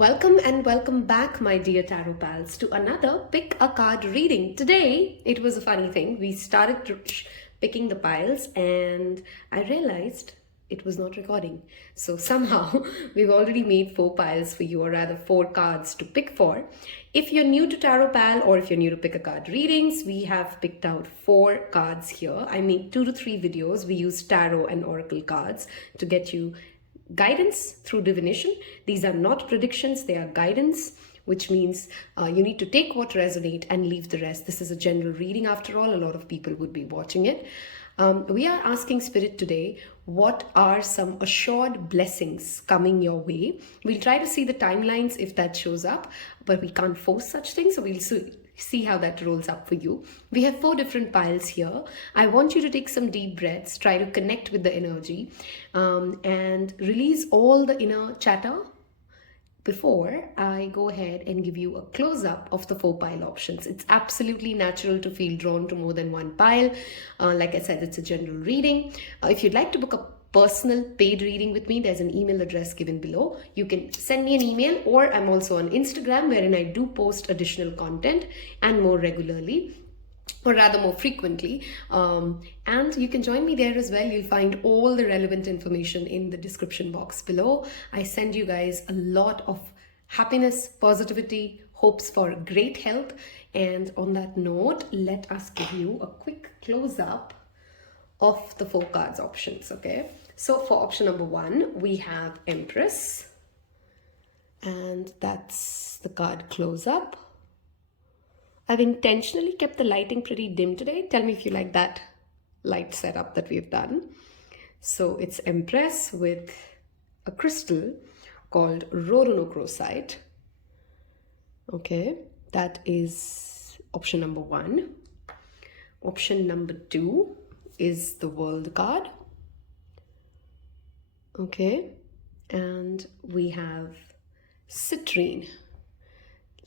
Welcome and welcome back, my dear tarot pals, to another pick a card reading. Today, it was a funny thing. We started picking the piles and I realized it was not recording. So somehow we've already made 4 piles for you, or rather 4 cards to pick for. If you're new to Tarot Pal or if you're new to pick a card readings, we have picked out 4 cards here. I made 2 to 3 videos. We use tarot and oracle cards to get you guidance through divination. These are not predictions, they are guidance, which means you need to take what resonates and leave the rest. This is a general reading after all. A lot of people would be watching it. We are asking Spirit today, what are some assured blessings coming your way? We'll try to see the timelines if that shows up, but we can't force such things, so we'll see how that rolls up for you. We have 4 different piles here. I want you to take some deep breaths, try to connect with the energy, and release all the inner chatter before I go ahead and give you a close-up of the 4 pile options. It's absolutely natural to feel drawn to more than one pile. Like I said, it's a general reading. If you'd like to book a personal paid reading with me, there's an email address given below. You can send me an email, or I'm also on Instagram, wherein I do post additional content and more regularly, or rather more frequently, and you can join me there as well. You'll find all the relevant information in the description box below. I send you guys a lot of happiness, positivity, hopes for great health, and on that note, let us give you a quick close-up of the 4 cards options. Okay, so for option number 1 we have Empress, and that's the card close-up. I've intentionally kept the lighting pretty dim today. Tell me if you like that light setup that we've done. So it's Empress with a crystal called Rhodochrosite. Okay, that is option number 1. Option number 2 is the World card. Okay, and we have Citrine.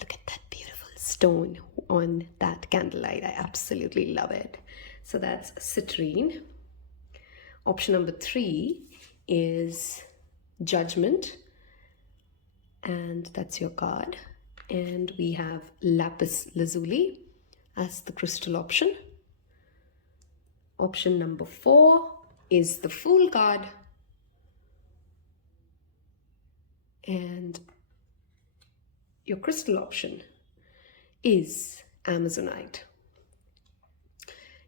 Look at that beautiful stone on that candlelight. I absolutely love it. So that's Citrine. Option number 3 is Judgement, and that's your card. And we have Lapis Lazuli as the crystal option. Option number 4 is the Fool card, and your crystal option is Amazonite.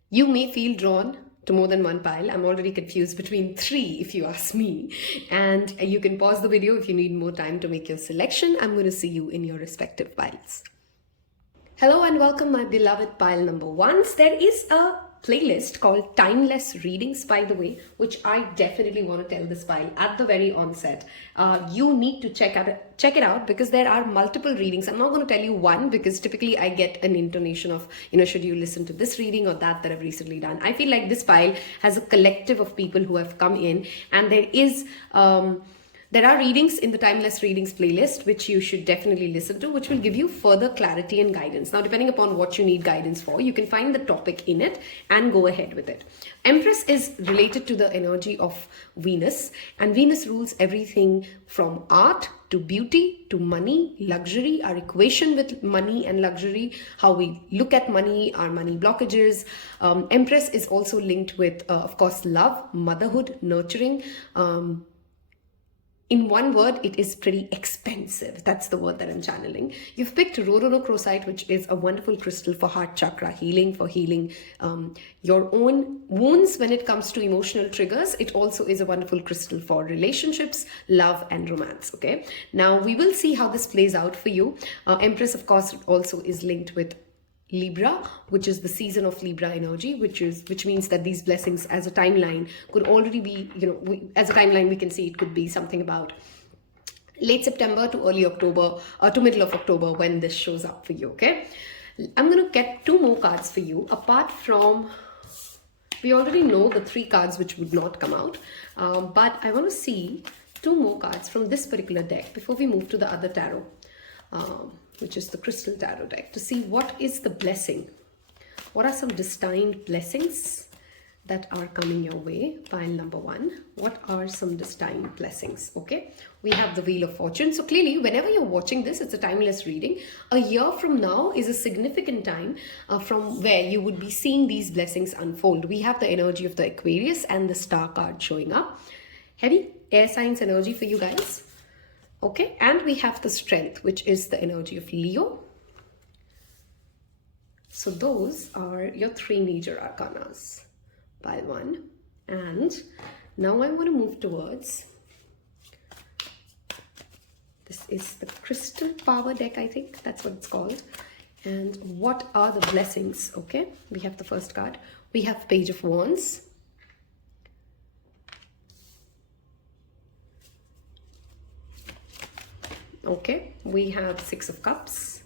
You may feel drawn to more than one pile. I'm already confused between 3 if you ask me, and you can pause the video if you need more time to make your selection. I'm going to see you in your respective piles. Hello and welcome, my beloved pile number 1s. There is a playlist called Timeless Readings, by the way, which I definitely want to tell this pile at the very onset. You need to check it out because there are multiple readings. I'm not going to tell you one because typically I get an intonation of, should you listen to this reading or that I've recently done. I feel like this pile has a collective of people who have come in, and there are readings in the Timeless Readings playlist which you should definitely listen to, which will give you further clarity and guidance. Now, depending upon what you need guidance for, you can find the topic in it and go ahead with it. Empress is related to the energy of Venus, and Venus rules everything from art to beauty to money, luxury, our equation with money and luxury, how we look at money, our money blockages. Empress is also linked with, of course, love, motherhood, nurturing. In one word, it is pretty expensive. That's the word that I'm channeling. You've picked Rhodochrosite, which is a wonderful crystal for heart chakra healing, for healing your own wounds when it comes to emotional triggers. It also is a wonderful crystal for relationships, love, and romance. Okay, now we will see how this plays out for you. Empress, of course, also is linked with Libra, which is the season of Libra energy, which means that these blessings as a timeline could already be, as a timeline we can see it could be something about late September to early October, or to middle of October when this shows up for you. Okay, I'm going to get 2 more cards for you. Apart from, we already know the 3 cards which would not come out, but I want to see 2 more cards from this particular deck before we move to the other tarot, which is the Crystal Tarot deck, to see what is the blessing. What are some destined blessings that are coming your way. Pile number 1. What are some destined blessings? Okay, we have the Wheel of Fortune. So clearly, whenever you're watching this, it's a timeless reading. A year from now is a significant time from where you would be seeing these blessings unfold. We have the energy of the Aquarius and the Star card showing up. Heavy air signs energy for you guys. Okay, and we have the Strength, which is the energy of Leo. So those are your 3 major arcanas. Pile 1. And now I'm going to move towards, this is the Crystal Power deck, I think that's what it's called. And what are the blessings? Okay, we have the first card. We have Page of Wands. Okay, we have 6 of Cups.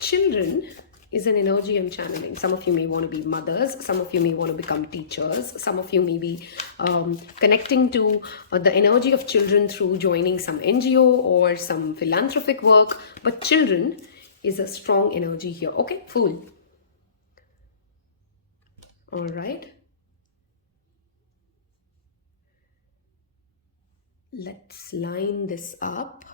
Children is an energy I'm channeling. Some of you may want to be mothers, some of you may want to become teachers, some of you may be connecting to the energy of children through joining some NGO or some philanthropic work, but children is a strong energy here. Okay, Fool. All right. Let's line this up.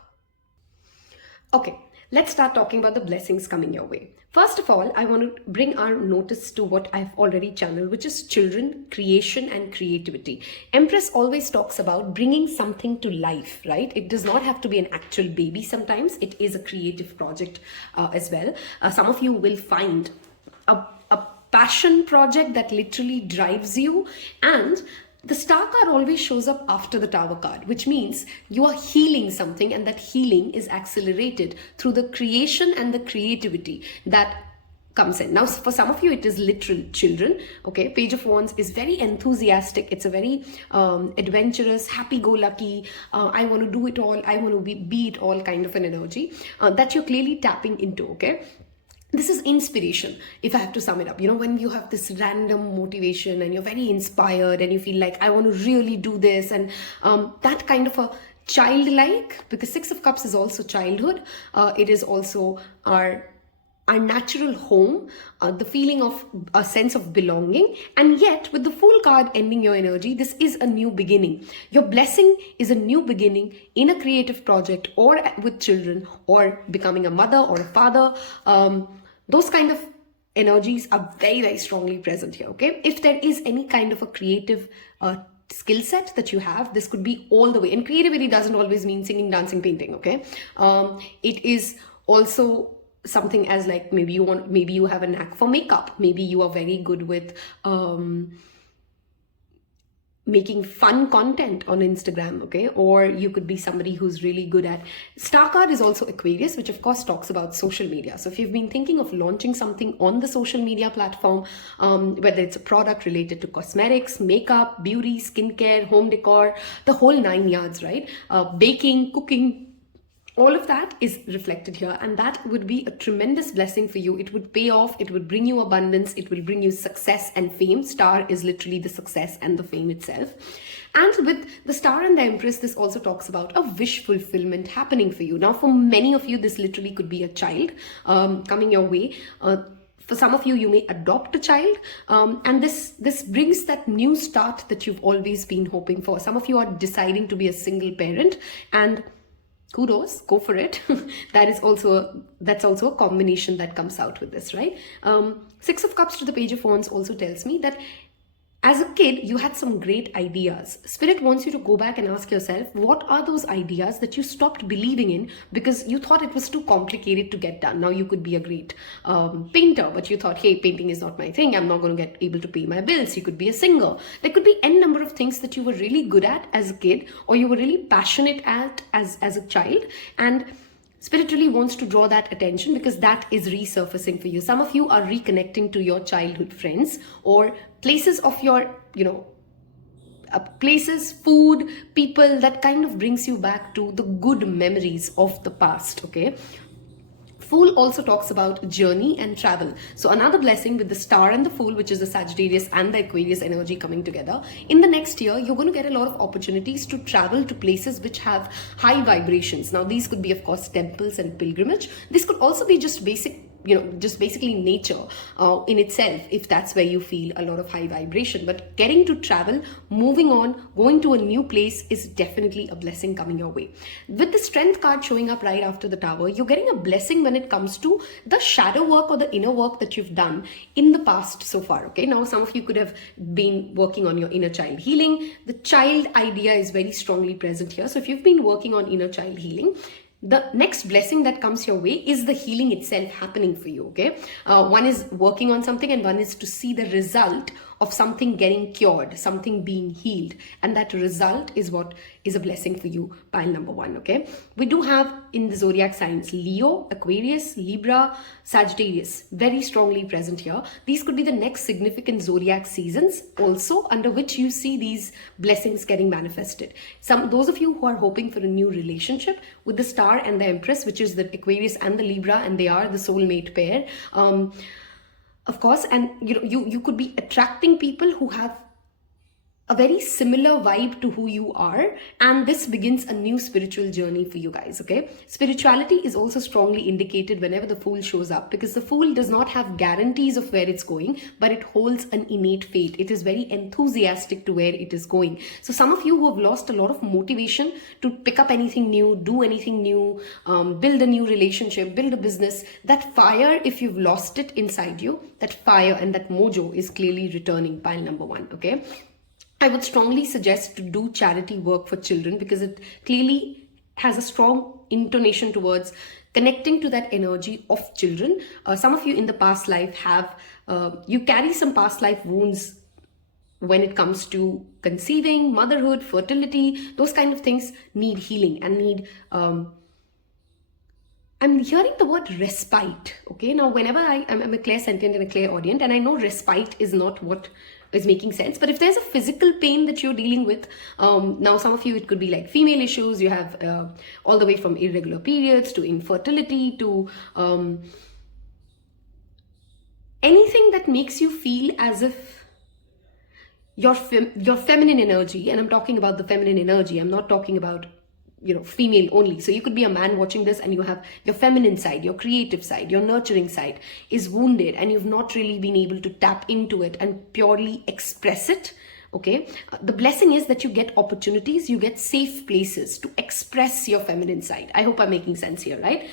Okay, let's start talking about the blessings coming your way. First of all, I want to bring our notice to what I've already channeled, which is children, creation, and creativity. Empress always talks about bringing something to life, right? It does not have to be an actual baby sometimes. It is a creative project as well. Some of you will find a passion project that literally drives you, and the Star card always shows up after the Tower card, which means you are healing something, and that healing is accelerated through the creation and the creativity that comes in. Now, for some of you, it is literal children. Okay, Page of Wands is very enthusiastic. It's a very adventurous, happy-go-lucky, I want to do it all, I want to be it all kind of an energy that you're clearly tapping into, okay? This is inspiration, if I have to sum it up. You know, when you have this random motivation and you're very inspired and you feel like, I want to really do this, and that kind of a childlike, because 6 of Cups is also childhood. It is also our natural home, the feeling of a sense of belonging. And yet with the Fool card ending your energy, this is a new beginning. Your blessing is a new beginning in a creative project, or with children, or becoming a mother or a father. Those kind of energies are very, very strongly present here. Okay, if there is any kind of a creative skill set that you have, this could be all the way. And creativity doesn't always mean singing, dancing, painting. Okay, it is also something as like maybe you have a knack for makeup, maybe you are very good with making fun content on Instagram, okay? Or you could be somebody who's really good at, Star card is also Aquarius, which of course talks about social media. So if you've been thinking of launching something on the social media platform, whether it's a product related to cosmetics, makeup, beauty, skincare, home decor, the whole 9 yards, right? Baking, cooking, all of that is reflected here, and that would be a tremendous blessing for you. It would pay off, it would bring you abundance, it will bring you success and fame. Star is literally the success and the fame itself. And with the Star and the Empress, this also talks about a wish fulfillment happening for you. Now, for many of you, this literally could be a child coming your way. For some of you, you may adopt a child, and this brings that new start that you've always been hoping for. Some of you are deciding to be a single parent, and kudos, go for it. That's also a combination that comes out with this, right? 6 of Cups to the Page of Wands also tells me that as a kid, you had some great ideas. Spirit wants you to go back and ask yourself, what are those ideas that you stopped believing in because you thought it was too complicated to get done? Now, you could be a great painter, but you thought, hey, painting is not my thing. I'm not going to get able to pay my bills. You could be a singer. There could be n number of things that you were really good at as a kid, or you were really passionate at as a child. And Spirit really wants to draw that attention because that is resurfacing for you. Some of you are reconnecting to your childhood friends or places of your, places, food, people that kind of brings you back to the good memories of the past, okay? Fool also talks about journey and travel. So another blessing with the Star and the Fool, which is the Sagittarius and the Aquarius energy coming together. In the next year, you're going to get a lot of opportunities to travel to places which have high vibrations. Now, these could be, of course, temples and pilgrimage. This could also be just basic just basically nature in itself, if that's where you feel a lot of high vibration. But getting to travel, moving on, going to a new place is definitely a blessing coming your way. With the Strength card showing up right after the Tower, you're getting a blessing when it comes to the shadow work or the inner work that you've done in the past so far. Okay, now some of you could have been working on your inner child healing. The child idea is very strongly present here. So if you've been working on inner child healing, the next blessing that comes your way is the healing itself happening for you. Okay, one is working on something, and one is to see the result of something getting cured, something being healed, and that result is what is a blessing for you, pile number 1. Okay, we do have in the zodiac signs Leo, Aquarius, Libra, Sagittarius very strongly present here. These could be the next significant zodiac seasons also under which you see these blessings getting manifested. Those of you who are hoping for a new relationship with the Star and the Empress, which is the Aquarius and the Libra, and they are the soulmate pair, of course, and you could be attracting people who have a very similar vibe to who you are, and this begins a new spiritual journey for you guys. Okay, spirituality is also strongly indicated whenever the Fool shows up, because the Fool does not have guarantees of where it's going, but it holds an innate faith. It is very enthusiastic to where it is going. So some of you who have lost a lot of motivation to pick up anything new, do anything new, build a new relationship, build a business, that fire, if you've lost it inside you, that fire and that mojo is clearly returning, pile number 1. Okay, I would strongly suggest to do charity work for children, because it clearly has a strong intonation towards connecting to that energy of children. Some of you in the past life have, you carry some past life wounds when it comes to conceiving, motherhood, fertility. Those kind of things need healing and need, I'm hearing the word respite. Okay, now whenever I'm a clairsentient and a clairaudient, and I know respite is not what is making sense, but if there's a physical pain that you're dealing with, now some of you, it could be like female issues. You have all the way from irregular periods to infertility to anything that makes you feel as if your feminine energy, and I'm talking about the feminine energy, I'm not talking about female only. So you could be a man watching this and you have your feminine side, your creative side, your nurturing side is wounded, and you've not really been able to tap into it and purely express it. Okay, the blessing is that you get opportunities, you get safe places to express your feminine side. I hope I'm making sense here, right?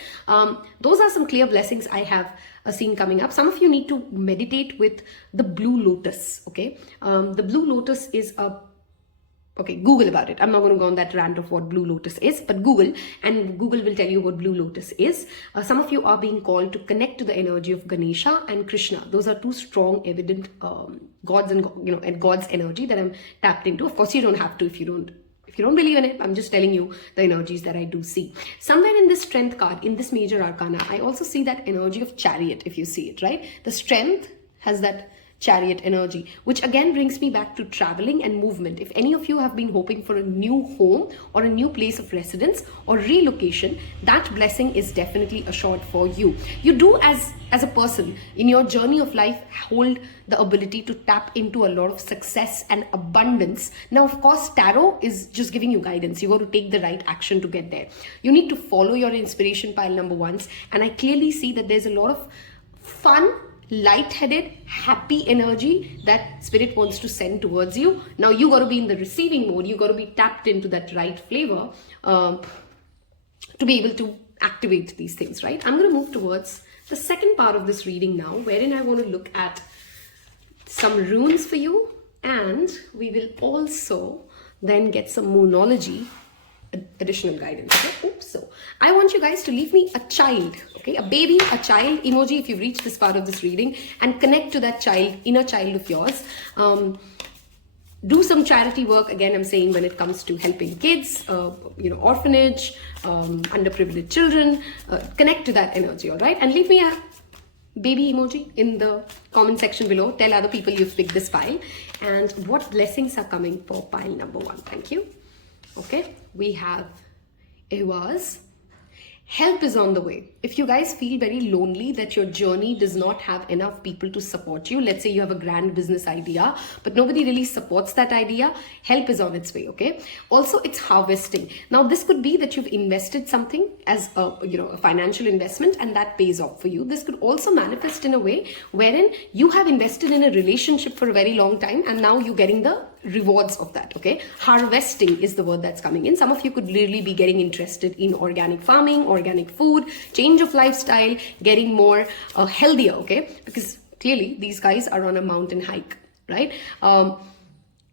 Those are some clear blessings I have seen coming up. Some of you need to meditate with the blue lotus. Okay, the blue lotus is okay, Google about it. I'm not going to go on that rant of what blue lotus is, but Google, and Google will tell you what blue lotus is. Some of you are being called to connect to the energy of Ganesha and Krishna. Those are two strong, evident gods and God's energy that I'm tapped into. Of course, you don't have to if you don't believe in it. I'm just telling you the energies that I do see. Somewhere in this Strength card, in this major arcana, I also see that energy of Chariot, if you see it, right? The Strength has that Chariot energy, which again brings me back to traveling and movement. If any of you have been hoping for a new home or a new place of residence or relocation, that blessing is definitely assured for you. You do as a person in your journey of life hold the ability to tap into a lot of success and abundance. Now, of course, tarot is just giving you guidance. You got to take the right action to get there. You need to follow your inspiration, pile number 1s, and I clearly see that there's a lot of fun, light-headed, happy energy that spirit wants to send towards you. Now you got to be in the receiving mode. You got to be tapped into that right flavor to be able to activate these things, right? I'm going to move towards the second part of this reading now, wherein I want to look at some runes for you, and we will also then get some moonology additional guidance. Okay? Oops. So I want you guys to leave me a child, okay, a baby, a child emoji if you've reached this part of this reading, and connect to that child, inner child of yours. Do some charity work. Again, I'm saying when it comes to helping kids, orphanage, underprivileged children, connect to that energy, all right? And leave me a baby emoji in the comment section below. Tell other people you've picked this pile and what blessings are coming for pile number 1. Thank you. Okay, we have a vase, Help is on the way. If you guys feel very lonely that your journey does not have enough people to support you, let's say you have a grand business idea, but nobody really supports that idea, help is on its way, okay? Also, it's harvesting. Now, this could be that you've invested something as a financial investment and that pays off for you. This could also manifest in a way wherein you have invested in a relationship for a very long time and now you're getting the rewards of that, okay? Harvesting is the word that's coming in. Some of you could literally be getting interested in organic farming, organic food, change of lifestyle, getting more healthier, okay? Because clearly these guys are on a mountain hike, right?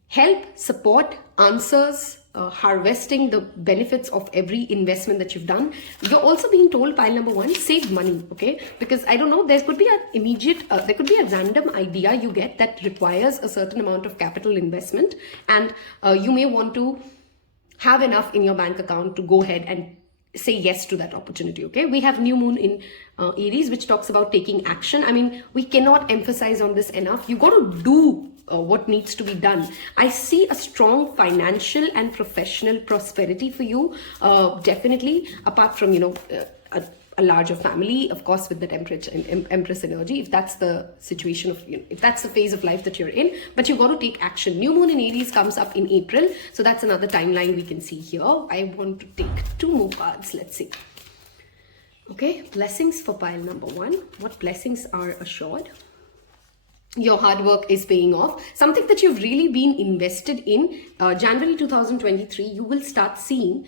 Help, support, answers, harvesting the benefits of every investment that you've done. You're also being told, pile number 1, save money, okay? Because I don't know, there could be a random idea you get that requires a certain amount of capital investment, and you may want to have enough in your bank account to go ahead and say yes to that opportunity, okay? We have new moon in Aries, which talks about taking action. I mean, we cannot emphasize on this enough. You got to do what needs to be done. I see a strong financial and professional prosperity for you, definitely, apart from, a larger family, of course, with that Empress energy, if that's the situation of, if that's the phase of life that you're in, but you got to take action. New moon in Aries comes up in April, so that's another timeline we can see here. I want to take 2 more cards. Let's see. Okay, blessings for pile number 1. What blessings are assured? Your hard work is paying off. Something that you've really been invested in. January 2023, you will start seeing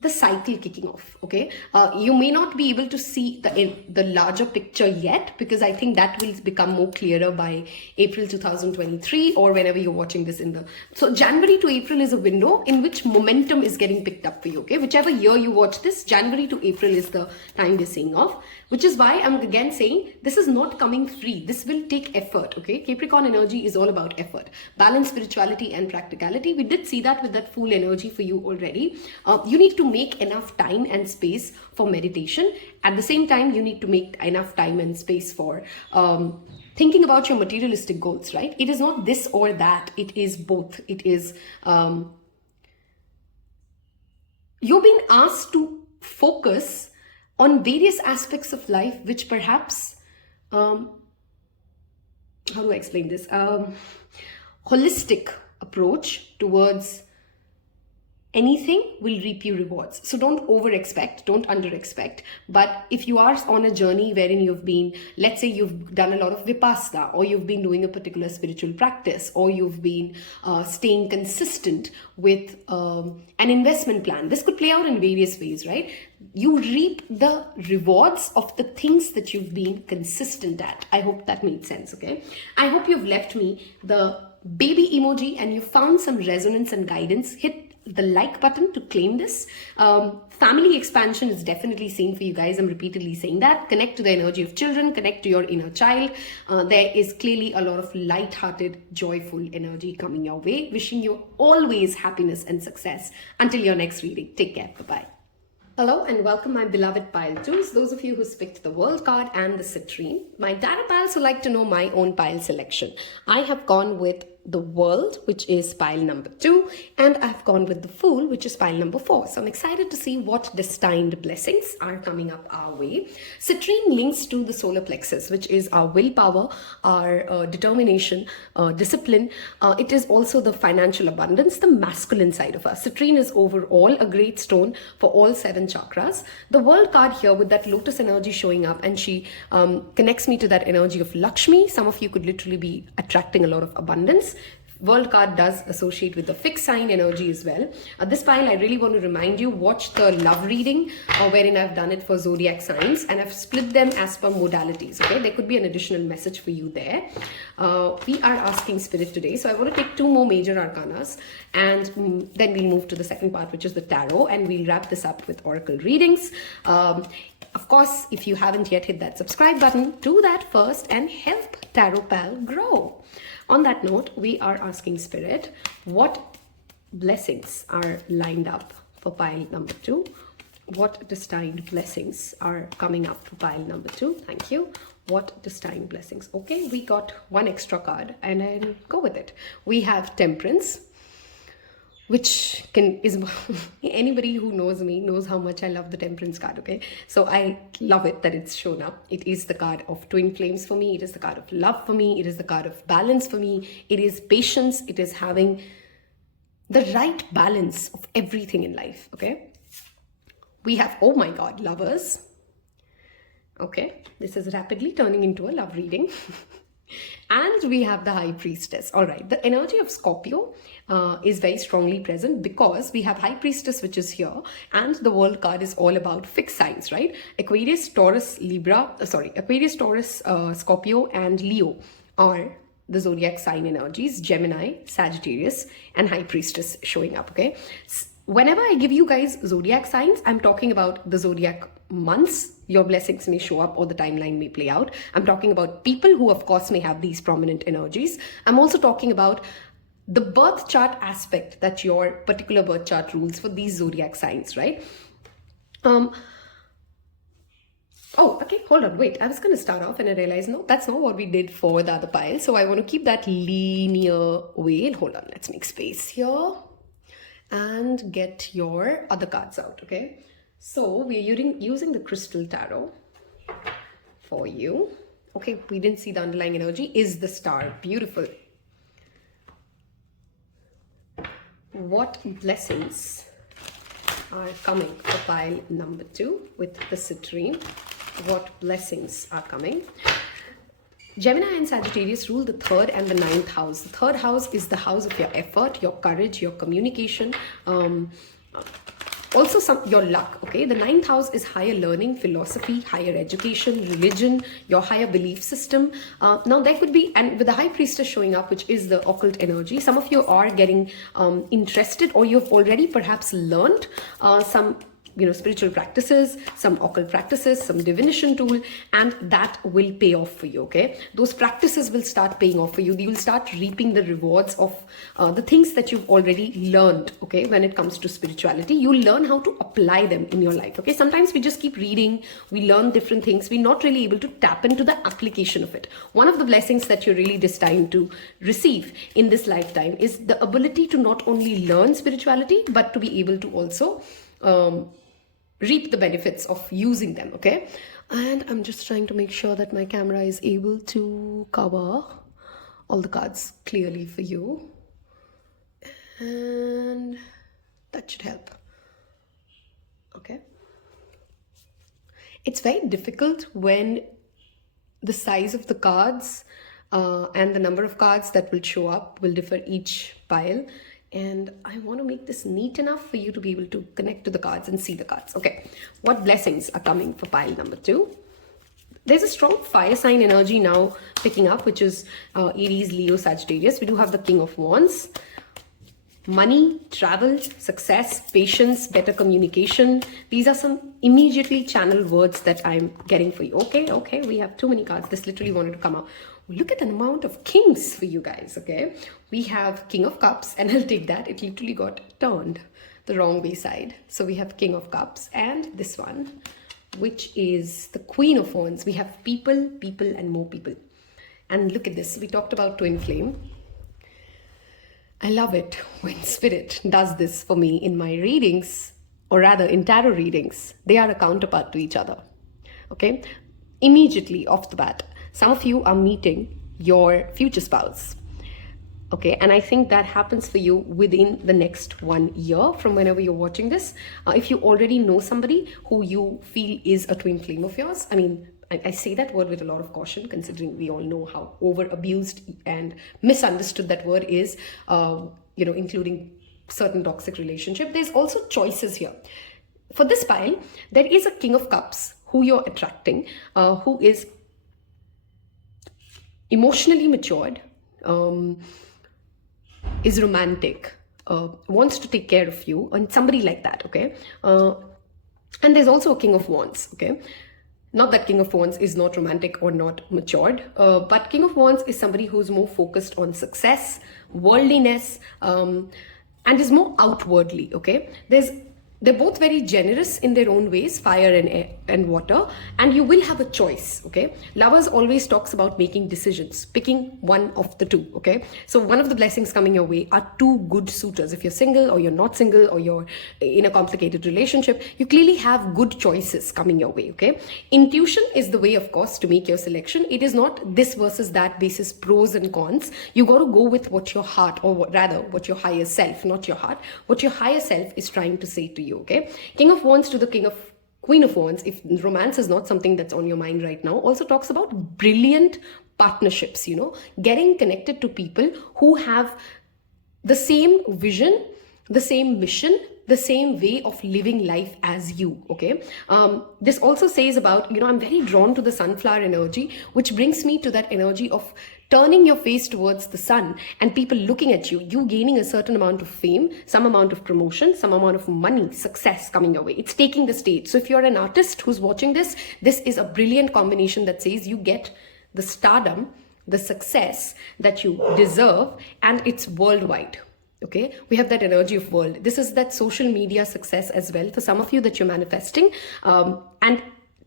the cycle kicking off, okay? You may not be able to see the larger picture yet, because I think that will become more clearer by April 2023 or whenever you're watching this so January to April is a window in which momentum is getting picked up for you, okay? Whichever year you watch this, January to April is the time we're seeing off, which is why I'm again saying this is not coming free. This will take effort, okay? Capricorn energy is all about effort. Balance, spirituality and practicality. We did see that with that Fool energy for you already. You need to make enough time and space for meditation. At the same time, you need to make enough time and space for thinking about your materialistic goals, right? It is not this or that. It is both. It is, you're being asked to focus on various aspects of life, which perhaps, how do I explain this? Holistic approach towards anything will reap you rewards. So don't over expect, don't under expect. But if you are on a journey wherein you've been, let's say you've done a lot of vipassana, or you've been doing a particular spiritual practice, or you've been staying consistent with an investment plan. This could play out in various ways, right? You reap the rewards of the things that you've been consistent at. I hope that made sense, okay? I hope you've left me the baby emoji and you found some resonance and guidance. Hit the like button to claim this. Family expansion is definitely seen for you guys. I'm repeatedly saying that. Connect to the energy of children, connect to your inner child. There is clearly a lot of light-hearted, joyful energy coming your way. Wishing you always happiness and success. Until your next reading. Take care. Bye-bye. Hello and welcome my beloved pile twos, those of you who picked the World card and the Citrine. My tarot pals who like to know my own pile selection. I have gone with the World, which is pile number 2, and I've gone with the Fool, which is pile number 4. So I'm excited to see what destined blessings are coming up our way. Citrine links to the solar plexus, which is our willpower, our determination, discipline. It is also the financial abundance, the masculine side of us. Citrine is overall a great stone for all 7 chakras. The World card here with that lotus energy showing up, and she connects me to that energy of Lakshmi. Some of you could literally be attracting a lot of abundance. World card does associate with the fixed sign energy as well. This pile, I really want to remind you, watch the love reading wherein I've done it for zodiac signs, and I've split them as per modalities, okay? There could be an additional message for you there. We are asking spirit today, so I want to take 2 more major arcanas, and then we'll move to the second part, which is the tarot, and we'll wrap this up with oracle readings. Of course, if you haven't yet hit that subscribe button, do that first and help Tarot Pal grow. On that note, we are asking Spirit, what blessings are lined up for pile number 2? What destined blessings are coming up for pile number 2? Thank you. What destined blessings? Okay, we got 1 extra card and I'll go with it. We have Temperance. which is anybody who knows me knows how much I love the Temperance card. Okay, so I love it that it's shown up. It is the card of twin flames for me. It is the card of love for me. It is the card of balance for me. It is patience. It is having the right balance of everything in life. Okay, we have, oh my god, Lovers. Okay, this is rapidly turning into a love reading. And we have the High Priestess. All right, the energy of Scorpio is very strongly present because we have High Priestess, which is here, and the World card is all about fixed signs, right? Aquarius, Taurus, Aquarius, Taurus, Scorpio, and Leo are the zodiac sign energies. Gemini, Sagittarius, and High Priestess showing up. Okay, whenever I give you guys zodiac signs, I'm talking about the zodiac months your blessings may show up or the timeline may play out. I'm talking about people who of course may have these prominent energies. I'm also talking about the birth chart aspect that your particular birth chart rules for these zodiac signs, right? Oh, okay, hold on, wait. I was going to start off and I realized, no, that's not what we did for the other pile. So I want to keep that linear way. Hold on, let's make space here and get your other cards out, okay? So we're using the Crystal Tarot for you. Okay, we didn't see the underlying energy. Is the Star. Beautiful. What blessings are coming for pile number 2 with the Citrine? What blessings are coming? Gemini and Sagittarius rule the 3rd and the 9th house. The 3rd house is the house of your effort, your courage, your communication, also your luck. Okay, the 9th house is higher learning, philosophy, higher education, religion, your higher belief system. Now there could be, and with the High Priestess showing up, which is the occult energy, some of you are getting interested, or you've already perhaps learned some spiritual practices, some occult practices, some divination tool, and that will pay off for you. Okay, those practices will start paying off for you. You will start reaping the rewards of the things that you've already learned. Okay, when it comes to spirituality, you'll learn how to apply them in your life. Okay, sometimes we just keep reading, we learn different things, we're not really able to tap into the application of it. One of the blessings that you're really destined to receive in this lifetime is the ability to not only learn spirituality, but to be able to also reap the benefits of using them. Okay, and I'm just trying to make sure that my camera is able to cover all the cards clearly for you, and that should help. Okay, it's very difficult when the size of the cards and the number of cards that will show up will differ each pile. And I want to make this neat enough for you to be able to connect to the cards and see the cards. Okay, what blessings are coming for pile number 2? There's a strong fire sign energy now picking up, which is Aries, Leo, Sagittarius. We do have the King of Wands. Money, travel, success, patience, better communication. These are some immediately channeled words that I'm getting for you. Okay, we have too many cards. This literally wanted to come out. Look at the amount of kings for you guys. Okay, we have King of Cups, and I'll take that. It literally got turned the wrong way side. So we have King of Cups, and this one, which is the Queen of Wands. We have people, and more people. And look at this. We talked about twin flame. I love it when Spirit does this for me in my readings, or rather in tarot readings. They are a counterpart to each other. Okay, immediately off the bat, some of you are meeting your future spouse. Okay, and I think that happens for you within the next 1 year from whenever you're watching this. If you already know somebody who you feel is a twin flame of yours, I mean, I say that word with a lot of caution, considering we all know how over abused and misunderstood that word is, including certain toxic relationship. There's also choices here. For this pile, there is a King of Cups who you're attracting, who is emotionally matured, is romantic, wants to take care of you, and somebody like that. Okay, and there's also a King of Wands. Okay, not that King of Wands is not romantic or not matured, but King of Wands is somebody who's more focused on success, worldliness, and is more outwardly. Okay, they're both very generous in their own ways, fire and air. and water, and you will have a choice. Okay, lovers always talks about making decisions, picking one of the two. Okay, so one of the blessings coming your way are two good suitors. If you're single or you're not single or you're in a complicated relationship, you clearly have good choices coming your way. Okay, intuition is the way, of course, to make your selection. It is not this versus that basis pros and cons. You got to go with what your heart, or rather what your higher self, not your heart, what your higher self is trying to say to you. Okay, King of Wands to the Queen of Wands, if romance is not something that's on your mind right now, also talks about brilliant partnerships, getting connected to people who have the same vision, the same mission, the same way of living life as you. Okay, this also says about, I'm very drawn to the sunflower energy, which brings me to that energy of turning your face towards the sun and people looking at you, you gaining a certain amount of fame, some amount of promotion, some amount of money, success coming your way. It's taking the stage. So if you're an artist who's watching this is a brilliant combination that says you get the stardom, the success that you deserve, and it's worldwide. Okay, we have that energy of world. This is that social media success as well for some of you that you're manifesting. And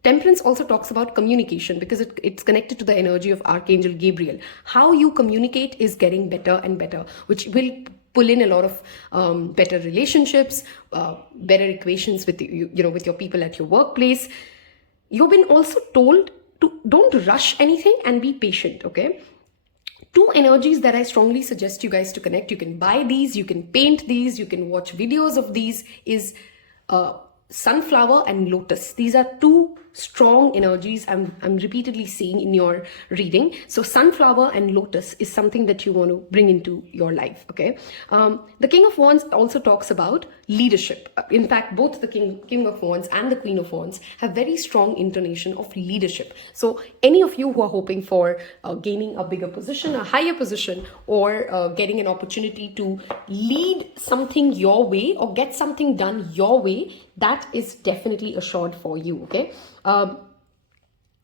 Temperance also talks about communication, because it's connected to the energy of Archangel Gabriel. How you communicate is getting better and better, which will pull in a lot of better relationships, better equations with with your people at your workplace. You've been also told to don't rush anything and be patient. Okay. Two energies that I strongly suggest you guys to connect. You can buy these, you can paint these, you can watch videos of these, is sunflower and lotus. These are two strong energies I'm repeatedly seeing in your reading. So sunflower and lotus is something that you want to bring into your life. Okay, the King of Wands also talks about leadership. In fact, both the King of Wands and the Queen of Wands have very strong intonation of leadership. So any of you who are hoping for gaining a bigger position, a higher position, or getting an opportunity to lead something your way or get something done your way, that is definitely assured for you. Okay,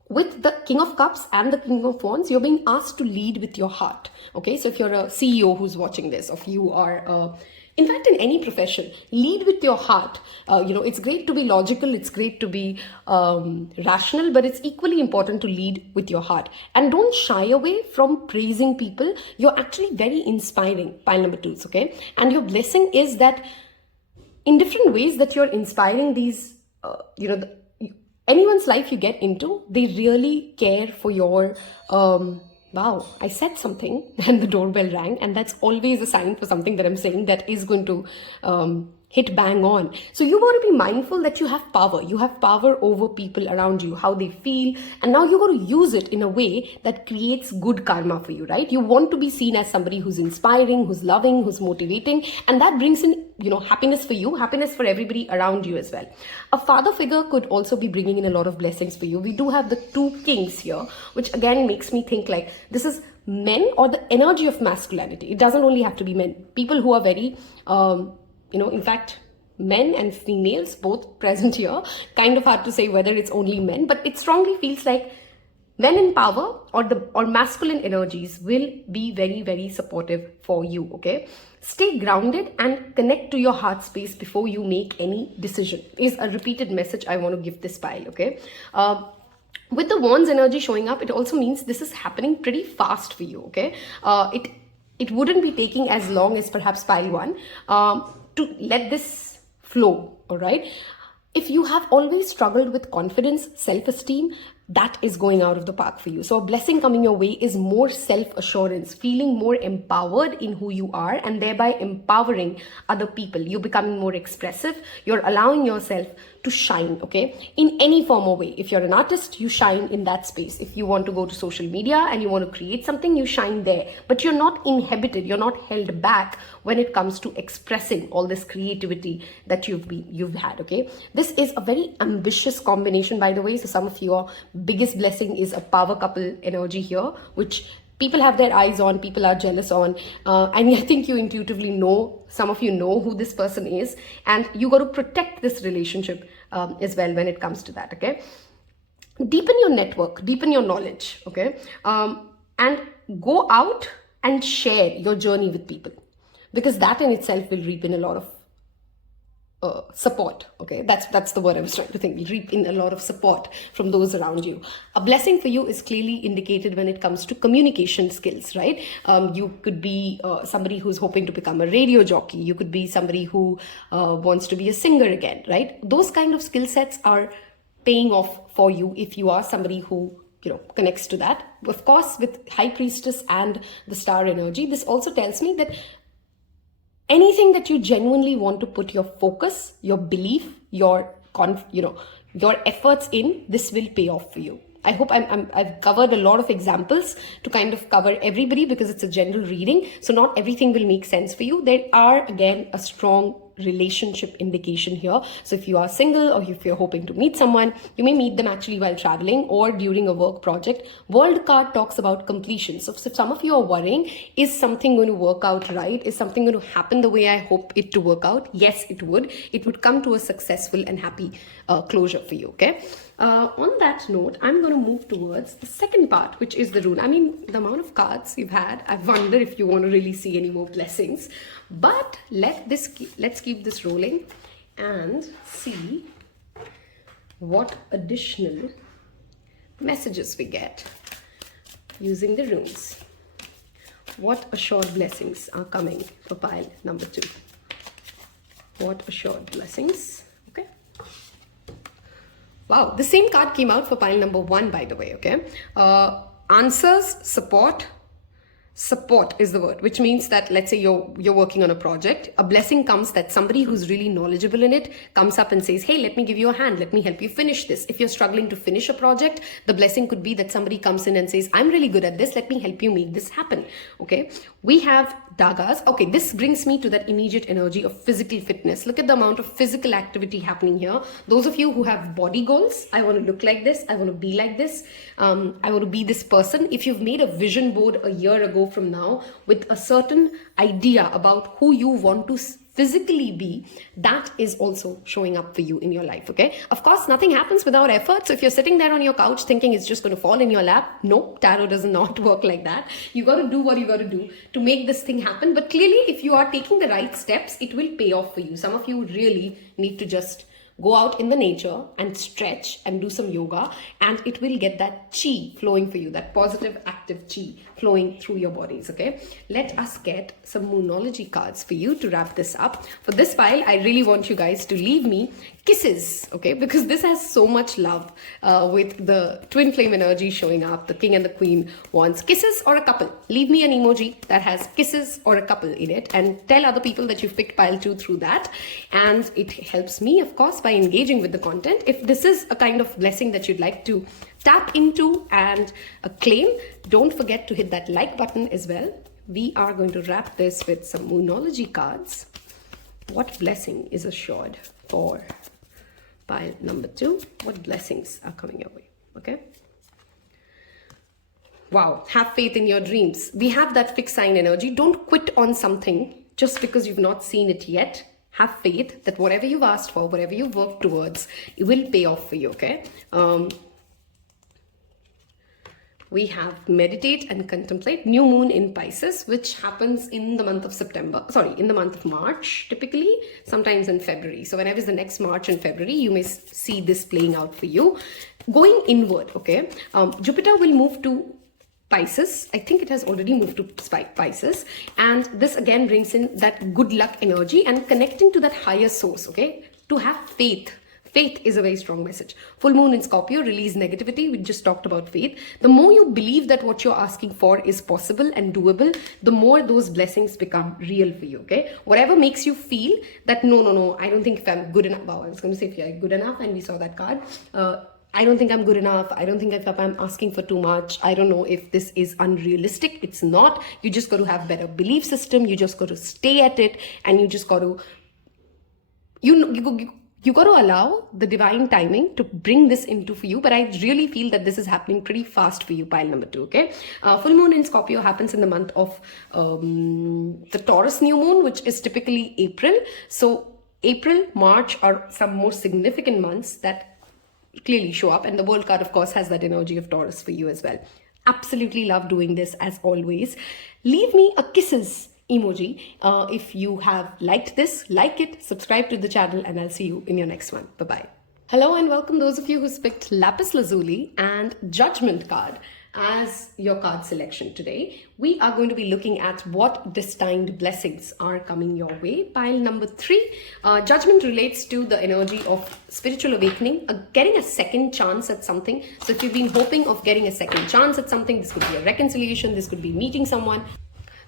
with the King of Cups and the King of Wands, you're being asked to lead with your heart. Okay, so if you're a CEO who's watching this, or if you are in fact in any profession, lead with your heart. It's great to be logical, it's great to be rational, but it's equally important to lead with your heart. And don't shy away from praising people. You're actually very inspiring, pile number 2. Okay, and your blessing is that in different ways that you're inspiring these, anyone's life you get into, they really care for your, wow, I said something and the doorbell rang, and that's always a sign for something that I'm saying that is going to hit bang on. So you got to be mindful that you have power. You have power over people around you, how they feel, and now you got to use it in a way that creates good karma for you, right? You want to be seen as somebody who's inspiring, who's loving, who's motivating, and that brings in, happiness for you, happiness for everybody around you as well. A father figure could also be bringing in a lot of blessings for you. We do have the 2 kings here, which again makes me think like this is men or the energy of masculinity. It doesn't only have to be men. People who are very, in fact, men and females both present here. Kind of hard to say whether it's only men, but it strongly feels like men in power or masculine energies will be very, very supportive for you. Okay, stay grounded and connect to your heart space before you make any decision is a repeated message I want to give this pile. Okay, with the Wands energy showing up, it also means this is happening pretty fast for you. Okay, it wouldn't be taking as long as perhaps pile 1 to let this flow. All right, if you have always struggled with confidence, self-esteem, that is going out of the park for you. So a blessing coming your way is more self-assurance, feeling more empowered in who you are, and thereby empowering other people. You're becoming more expressive. You're allowing yourself to shine, okay, in any form or way. If you're an artist, you shine in that space. If you want to go to social media and you want to create something, you shine there. But you're not inhibited, you're not held back when it comes to expressing all this creativity that you've had, okay? This is a very ambitious combination, by the way. So some of your biggest blessing is a power couple energy here, which people have their eyes on, people are jealous on, and I think you intuitively know, some of you know who this person is, and you got to protect this relationship as well when it comes to that, okay? Deepen your network, deepen your knowledge, okay? And go out and share your journey with people, because that in itself will reap in a lot of support. Okay, that's the word I was trying to think. Reap in a lot of support from those around you. A blessing for you is clearly indicated when it comes to communication skills, right? You could be somebody who's hoping to become a radio jockey. You could be somebody who wants to be a singer again, right? Those kind of skill sets are paying off for you if you are somebody who connects to that. Of course, with High Priestess and the star energy, this also tells me that anything that you genuinely want to put your focus, your belief, your efforts in, this will pay off for you. I hope I've covered a lot of examples to kind of cover everybody, because it's a general reading. So not everything will make sense for you. There are, again, a strong relationship indication here. So if you are single, or if you're hoping to meet someone, you may meet them actually while traveling or during a work project. World card talks about completion. So if some of you are worrying, is something going to work out right? Is something going to happen the way I hope it to work out? Yes, it would. It would come to a successful and happy closure for you, okay? On that note, I'm going to move towards the second part, which is the rune. I mean, the amount of cards you've had, I wonder if you want to really see any more blessings. But let's keep this rolling and see what additional messages we get using the runes. What assured blessings are coming for pile number 2? What assured blessings? Okay. Wow, the same card came out for pile number 1, by the way, okay? Answers, support. Support is the word, which means that, let's say you're working on a project, a blessing comes that somebody who's really knowledgeable in it comes up and says, hey, let me give you a hand, let me help you finish this. If you're struggling to finish a project, the blessing could be that somebody comes in and says, I'm really good at this, let me help you make this happen. Okay, we have dagas. Okay, this brings me to that immediate energy of physical fitness. Look at the amount of physical activity happening here. Those of you who have body goals, I want to look like this, I want to be like this, I want to be this person. If you've made a vision board a year ago from now with a certain idea about who you want to physically be, that is also showing up for you in your life. Okay, of course, nothing happens without effort. So if you're sitting there on your couch thinking it's just going to fall in your lap, no, tarot does not work like that. You got to do what you got to do to make this thing happen. But clearly, if you are taking the right steps, it will pay off for you. Some of you really need to just go out in the nature and stretch and do some yoga, and it will get that chi flowing for you, that positive active chi flowing through your bodies. Okay, let us get some moonology cards for you to wrap this up. For this pile, I really want you guys to leave me kisses, okay, because this has so much love with the twin flame energy showing up. The king and the queen wants kisses or a couple. Leave me an emoji that has kisses or a couple in it, and tell other people that you've picked pile 2 through that. And it helps me, of course, by engaging with the content. If this is a kind of blessing that you'd like to tap into and claim, don't forget to hit that like button as well. We are going to wrap this with some moonology cards. What blessing is assured for pile number 2? What blessings are coming your way? Okay. Wow, have faith in your dreams. We have that fixed sign energy. Don't quit on something just because you've not seen it yet. Have faith that whatever you've asked for, whatever you've worked towards, it will pay off for you, okay? We have meditate and contemplate. New moon in Pisces, which happens in the month of in the month of March, typically, sometimes in February. So whenever is the next March and February, you may see this playing out for you. Going inward, okay? Jupiter will move to Pisces. I think it has already moved to Pisces, and this again brings in that good luck energy and connecting to that higher source, okay? To have faith. Faith is a very strong message. Full moon in Scorpio, release negativity. We just talked about faith. The more you believe that what you're asking for is possible and doable, the more those blessings become real for you, okay? Whatever makes you feel that, no, I don't think if I'm good enough. Wow, I was going to say if you're good enough, and we saw that card. I don't think I'm good enough. I don't think if I'm asking for too much. I don't know if this is unrealistic. It's not. You just got to have better belief system. You just got to stay at it, and you just got to, you got to allow the divine timing to bring this into for you. But I really feel that this is happening pretty fast for you, pile number 2, okay? Full moon in Scorpio happens in the month of the Taurus new moon, which is typically April. So April, March are some more significant months that clearly show up, and the world card, of course, has that energy of Taurus for you as well. Absolutely love doing this as always. Leave me a kisses emoji. If you have liked this, like it, subscribe to the channel, and I'll see you in your next one. Bye-bye. Hello and welcome those of you who picked Lapis Lazuli and Judgement card as your card selection today. We are going to be looking at what destined blessings are coming your way. Pile number 3, Judgement relates to the energy of spiritual awakening, getting a second chance at something. So if you've been hoping of getting a second chance at something, this could be a reconciliation, this could be meeting someone.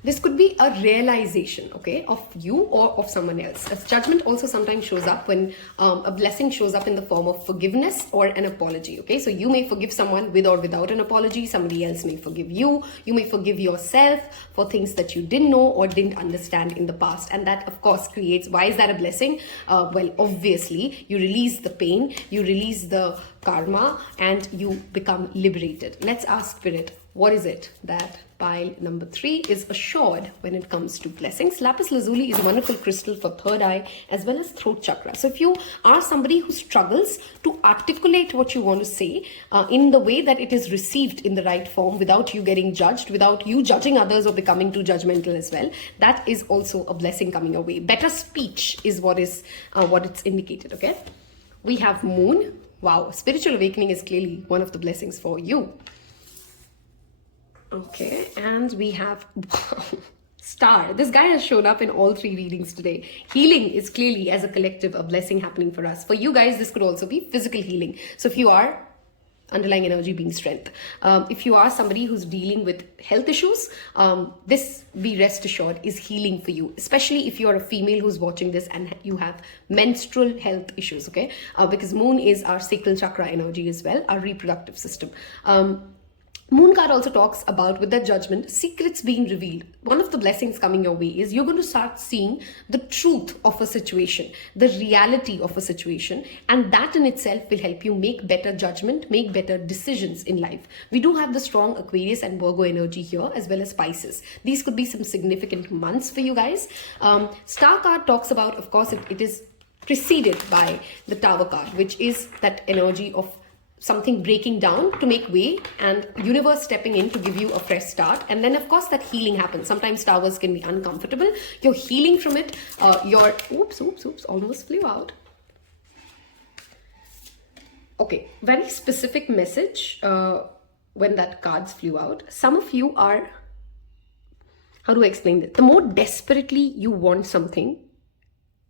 This could be a realization, okay, of you or of someone else. As Judgement also sometimes shows up when a blessing shows up in the form of forgiveness or an apology, okay? So you may forgive someone with or without an apology. Somebody else may forgive you. You may forgive yourself for things that you didn't know or didn't understand in the past. And that, of course, creates, why is that a blessing? Well, obviously, you release the pain, you release the karma, and you become liberated. Let's ask Spirit, what is it that pile number 3 is assured when it comes to blessings? Lapis Lazuli is a wonderful crystal for third eye as well as throat chakra. So if you are somebody who struggles to articulate what you want to say in the way that it is received in the right form without you getting judged, without you judging others or becoming too judgmental as well, that is also a blessing coming your way. Better speech is what it's indicated, okay? We have Moon. Wow, spiritual awakening is clearly one of the blessings for you. Okay, and we have Star. This guy has shown up in all 3 readings today. Healing is clearly, as a collective, a blessing happening for us. For you guys, this could also be physical healing. So if you are, underlying energy being strength. If you are somebody who's dealing with health issues, this, be rest assured, is healing for you. Especially if you're a female who's watching this and you have menstrual health issues, okay? Because Moon is our sacral chakra energy as well, our reproductive system. Moon card also talks about, with that Judgement, secrets being revealed. One of the blessings coming your way is you're going to start seeing the truth of a situation, the reality of a situation, and that in itself will help you make better judgment, make better decisions in life. We do have the strong Aquarius and Virgo energy here, as well as Pisces. These could be some significant months for you guys. Star card talks about, of course, it is preceded by the Tower card, which is that energy of something breaking down to make way and universe stepping in to give you a fresh start. And then, of course, that healing happens. Sometimes towers can be uncomfortable. You're healing from it. Oops, almost flew out. Okay, very specific message when that cards flew out. Some of you are, how do I explain this? The more desperately you want something,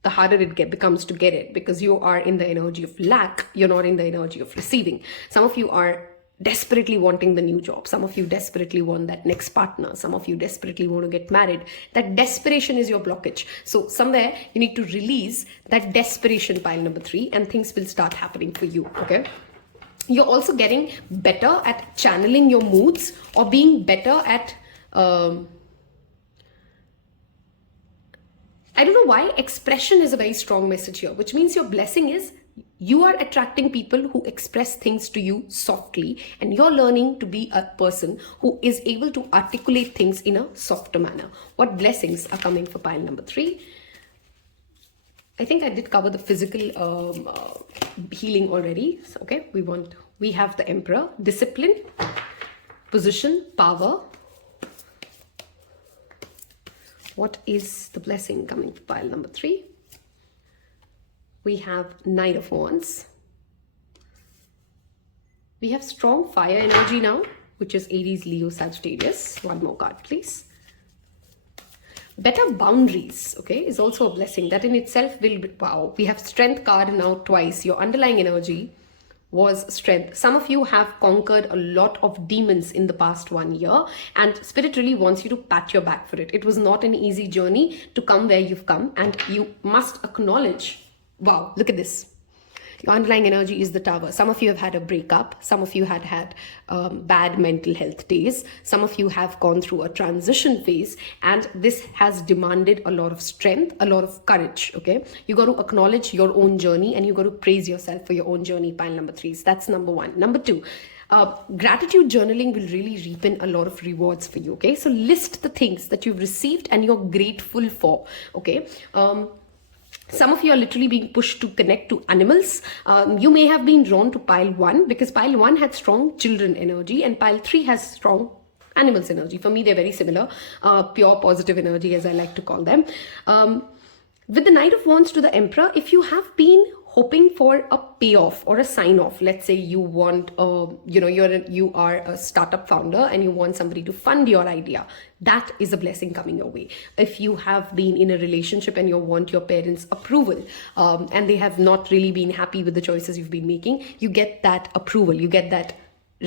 the harder it becomes to get it, because you are in the energy of lack. You're not in the energy of receiving. Some of you are desperately wanting the new job. Some of you desperately want that next partner. Some of you desperately want to get married. That desperation is your blockage. So somewhere you need to release that desperation, pile number 3, and things will start happening for you, okay? You're also getting better at channeling your moods, or being better at I don't know why, expression is a very strong message here, which means your blessing is you are attracting people who express things to you softly, and you're learning to be a person who is able to articulate things in a softer manner. What blessings are coming for pile number 3? I think I did cover the physical healing already. So, okay, we have the Emperor, discipline, position, power. What is the blessing coming for pile number 3? We have Knight of Wands. We have strong fire energy now, which is Aries, Leo, Sagittarius. One more card, please. Better boundaries, okay, is also a blessing. That in itself will be, wow. We have Strength card now twice. Your underlying energy was strength. Some of you have conquered a lot of demons in the past 1 year, and Spirit really wants you to pat your back for it. It was not an easy journey to come where you've come, and you must acknowledge, wow, look at this. Your underlying energy is the Tower. Some of you have had a breakup. Some of you had bad mental health days. Some of you have gone through a transition phase, and this has demanded a lot of strength, a lot of courage, okay? You got to acknowledge your own journey, and you got to praise yourself for your own journey, pile number 3. So that's number 1. Number 2, gratitude journaling will really reap in a lot of rewards for you, okay? So list the things that you've received and you're grateful for, okay? Some of you are literally being pushed to connect to animals. You may have been drawn to pile 1 because pile 1 had strong children energy, and pile 3 has strong animals energy. For me, they're very similar, pure positive energy, as I like to call them. With the Knight of Wands to the Emperor, if you have been hoping for a payoff or a sign off, let's say you want you are a startup founder and you want somebody to fund your idea, that is a blessing coming your way. If you have been in a relationship and you want your parents' approval, and they have not really been happy with the choices you've been making, you get that approval, you get that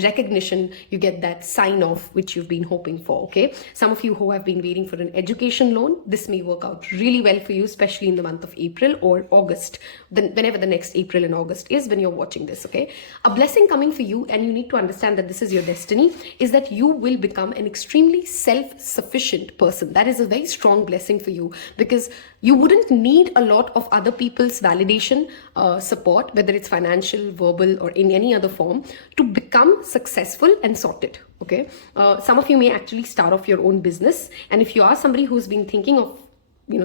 recognition, you get that sign off which you've been hoping for. Okay, some of you who have been waiting for an education loan, this may work out really well for you, especially in the month of April or August, whenever the next April and August is when you're watching this. Okay, a blessing coming for you, and you need to understand that this is your destiny, is that you will become an extremely self-sufficient person. That is a very strong blessing for you, because you wouldn't need a lot of other people's validation, support, whether it's financial, verbal, or in any other form, to become successful and sorted. Okay, some of you may actually start off your own business, and if you are somebody who's been thinking of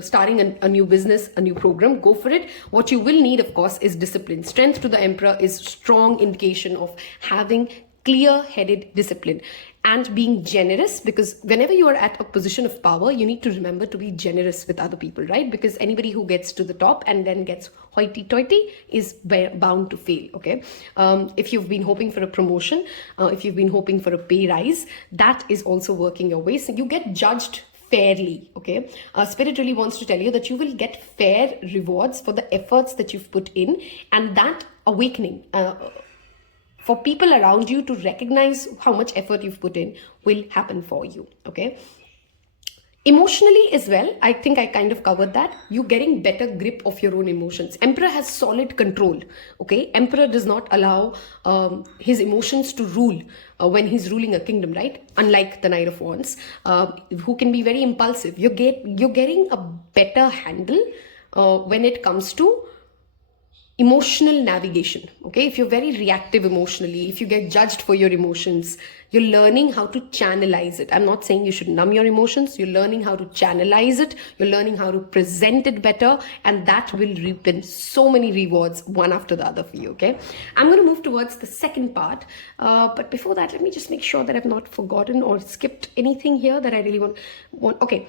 starting a new business, a new program, go for it. What you will need, of course, is discipline. Strength to the Emperor is strong indication of having clear-headed discipline and being generous, because whenever you are at a position of power, you need to remember to be generous with other people, right? Because anybody who gets to the top and then gets hoity-toity is bound to fail. Okay, if you've been hoping for a promotion, if you've been hoping for a pay rise, that is also working your way. So you get judged fairly. Okay, Spirit really wants to tell you that you will get fair rewards for the efforts that you've put in, and that awakening for people around you to recognize how much effort you've put in will happen for you. Okay, emotionally as well, I think I kind of covered that. You getting better grip of your own emotions. Emperor has solid control. Okay, Emperor does not allow his emotions to rule when he's ruling a kingdom, right? Unlike the Knight of Wands, who can be very impulsive. You're getting a better handle when it comes to emotional navigation. Okay, if you're very reactive emotionally, if you get judged for your emotions, you're learning how to channelize it. I'm not saying you should numb your emotions. You're learning how to channelize it. You're learning how to present it better, and that will reap in so many rewards, one after the other for you. Okay, I'm going to move towards the second part, but before that, let me just make sure that I've not forgotten or skipped anything here that I really want. Okay,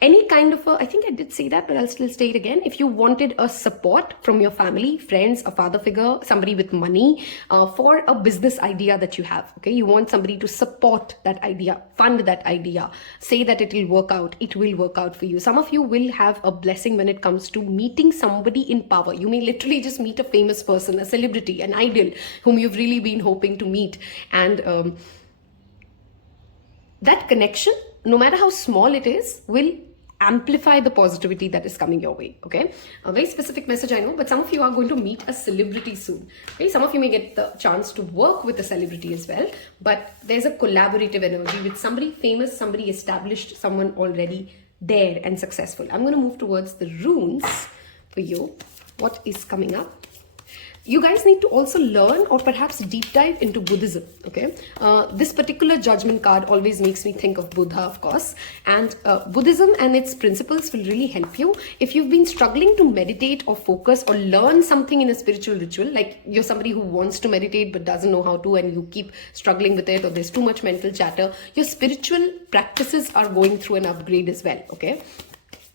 any kind of I think I did say that, but I'll still say it again. If you wanted a support from your family, friends, a father figure, somebody with money for a business idea that you have, okay, you want somebody to support that idea, fund that idea, say that it will work out, it will work out for you. Some of you will have a blessing when it comes to meeting somebody in power. You may literally just meet a famous person, a celebrity, an idol whom you've really been hoping to meet, and that connection, no matter how small it is, will amplify the positivity that is coming your way. Okay, a very specific message, I know, but some of you are going to meet a celebrity soon. Okay, some of you may get the chance to work with a celebrity as well, but there's a collaborative energy with somebody famous, somebody established, someone already there and successful. I'm going to move towards the runes for you. What is coming up? You guys need to also learn or perhaps deep dive into Buddhism. Okay, this particular Judgment card always makes me think of Buddha, of course, and Buddhism and its principles will really help you. If you've been struggling to meditate or focus or learn something in a spiritual ritual, like you're somebody who wants to meditate but doesn't know how to, and you keep struggling with it, or there's too much mental chatter, your spiritual practices are going through an upgrade as well. Okay,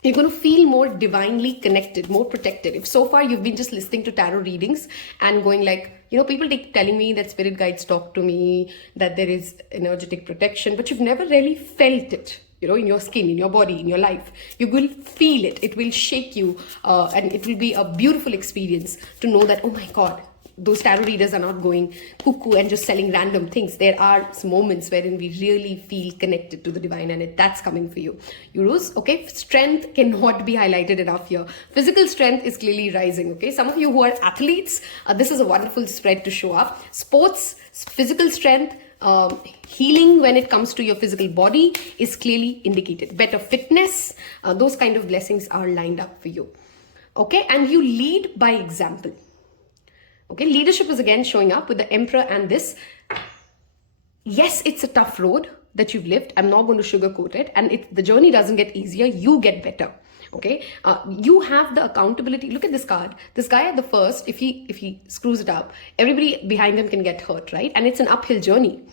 you're going to feel more divinely connected, more protected. If so far you've been just listening to tarot readings and going like, people telling me that spirit guides talk to me, that there is energetic protection, but you've never really felt it, in your skin, in your body, in your life. You will feel it. It will shake you, and it will be a beautiful experience to know that, oh my God, those tarot readers are not going cuckoo and just selling random things. There are moments wherein we really feel connected to the divine, and that's coming for you. Urus, okay, strength cannot be highlighted enough here. Physical strength is clearly rising, okay. Some of you who are athletes, this is a wonderful spread to show up. Sports, physical strength, healing when it comes to your physical body is clearly indicated. Better fitness, those kind of blessings are lined up for you, okay. And you lead by example. Okay, leadership is again showing up with the Emperor and this. Yes, it's a tough road that you've lived. I'm not going to sugarcoat it. And the journey doesn't get easier. You get better. Okay, you have the accountability. Look at this card. This guy at the first, if he screws it up, everybody behind him can get hurt, right? And it's an uphill journey.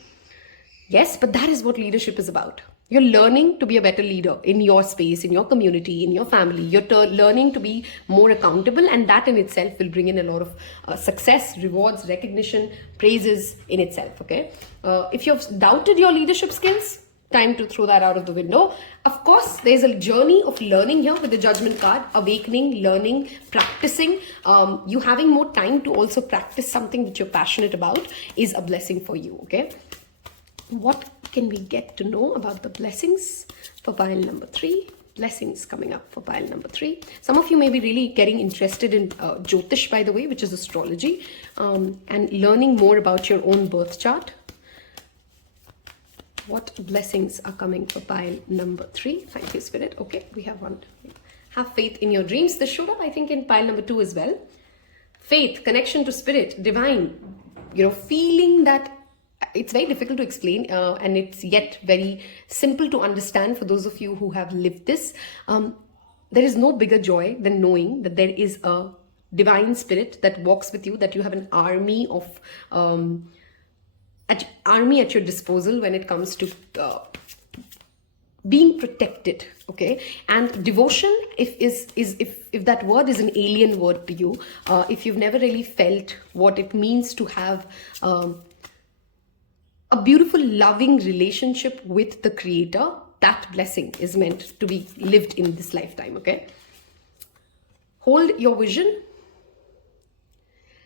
Yes, but that is what leadership is about. You're learning to be a better leader in your space, in your community, in your family. You're learning to be more accountable, and that in itself will bring in a lot of success, rewards, recognition, praises in itself. Okay. If you've doubted your leadership skills, time to throw that out of the window. Of course, there's a journey of learning here with the Judgment card, awakening, learning, practicing. You having more time to also practice something that you're passionate about is a blessing for you. Okay. What can we get to know about the blessings for pile number 3? Blessings coming up for pile number 3. Some of you may be really getting interested in Jyotish, by the way, which is astrology, and learning more about your own birth chart. What blessings are coming for pile number 3? Thank you, Spirit. Okay, we have one. Have faith in your dreams. This showed up, I think, in pile number 2 as well. Faith, connection to Spirit, divine, feeling that. It's very difficult to explain, and it's yet very simple to understand for those of you who have lived this. There is no bigger joy than knowing that there is a divine spirit that walks with you, that you have an army of at your disposal when it comes to being protected. Okay, and devotion, if that word is an alien word to you, if you've never really felt what it means to have a beautiful, loving relationship with the Creator, that blessing is meant to be lived in this lifetime, okay? Hold your vision.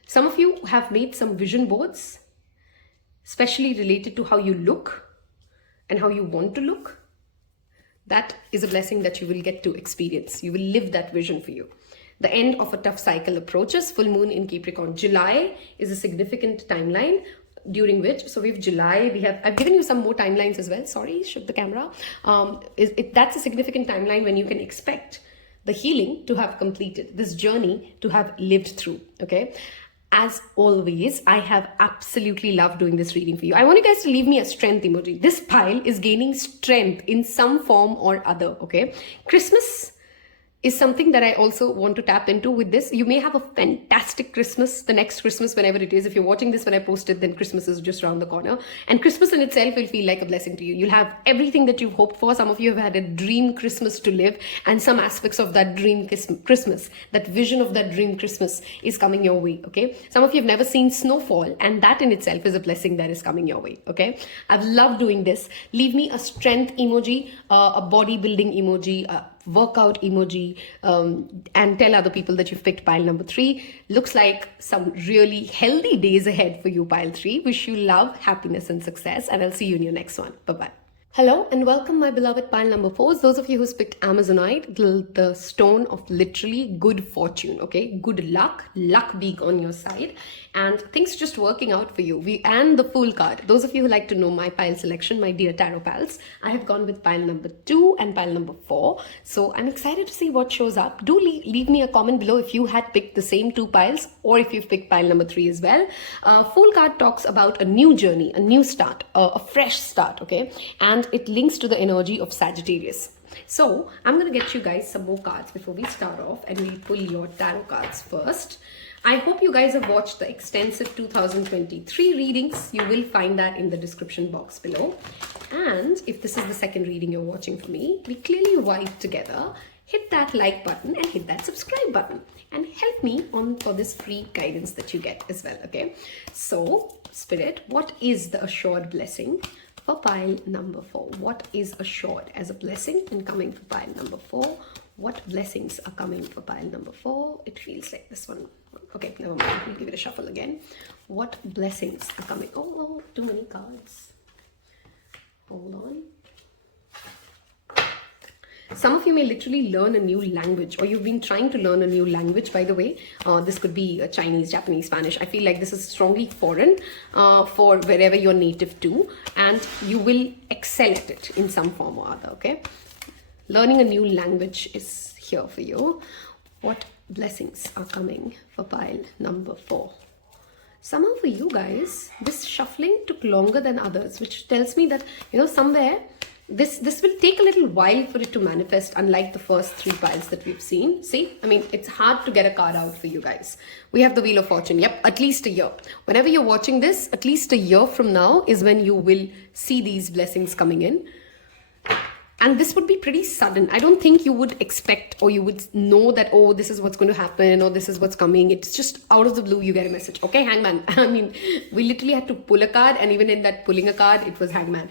Some of you have made some vision boards, especially related to how you look and how you want to look. That is a blessing that you will get to experience. You will live that vision for you. The end of a tough cycle approaches. Full moon in Capricorn. July is a significant timeline during which, so we've July, I've given you some more timelines as well. Sorry, shook the camera. That's a significant timeline when you can expect the healing to have completed, this journey to have lived through, okay? As always, I have absolutely loved doing this reading for you. I want you guys to leave me a strength emoji. This pile is gaining strength in some form or other, okay? Christmas is something that I also want to tap into with this. You may have a fantastic Christmas, the next Christmas, whenever it is. If you're watching this when I post it, then Christmas is just around the corner. And Christmas in itself will feel like a blessing to you. You'll have everything that you've hoped for. Some of you have had a dream Christmas to live, and some aspects of that dream Christmas, that vision of that dream Christmas is coming your way, okay? Some of you have never seen snowfall, and that in itself is a blessing that is coming your way, okay? I've loved doing this. Leave me a strength emoji, a bodybuilding emoji, a workout emoji, and tell other people that you've picked pile number 3. Looks like some really healthy days ahead for you, pile 3. Wish you love, happiness, and success, and I'll see you in your next one. Bye-bye. Hello and welcome, my beloved pile number 4s. Those of you who's picked Amazonite, the stone of literally good fortune, okay? Good luck being on your side, and things just working out for you. And the Fool card. Those of you who like to know my pile selection, my dear tarot pals, I have gone with pile number 2 and pile number 4. So I'm excited to see what shows up. Do leave me a comment below if you had picked the same 2 piles, or if you've picked pile number 3 as well. Fool card talks about a new journey, a new start, a fresh start, okay? And it links to the energy of Sagittarius. So I'm going to get you guys some more cards before we start off, and we'll pull your tarot cards first. I hope you guys have watched the extensive 2023 readings. You will find that in the description box below. And if this is the second reading you're watching for me, we clearly vibe together. Hit that like button and hit that subscribe button, and help me on for this free guidance that you get as well, okay? So, Spirit, what is the assured blessing for pile number 4? What is assured as a blessing and coming for pile number 4? What blessings are coming for pile number 4? It feels like this one. Okay, never mind. We'll give it a shuffle again. What blessings are coming? Oh, too many cards. Hold on. Some of you may literally learn a new language, or you've been trying to learn a new language, by the way. This could be Chinese, Japanese, Spanish. I feel like this is strongly foreign for wherever you're native to, and you will excel at it in some form or other, okay? Learning a new language is here for you. What blessings are coming for pile number 4? Somehow for you guys, this shuffling took longer than others, which tells me that, somewhere this will take a little while for it to manifest, unlike the first 3 piles that we've seen. See, I mean, it's hard to get a card out for you guys. We have the Wheel of Fortune. Yep, at least a year. Whenever you're watching this, at least a year from now is when you will see these blessings coming in. And this would be pretty sudden. I don't think you would expect, or you would know that, oh, this is what's going to happen, or this is what's coming. It's just out of the blue, you get a message. Okay, Hangman. I mean, we literally had to pull a card, and even in that pulling a card, it was Hangman.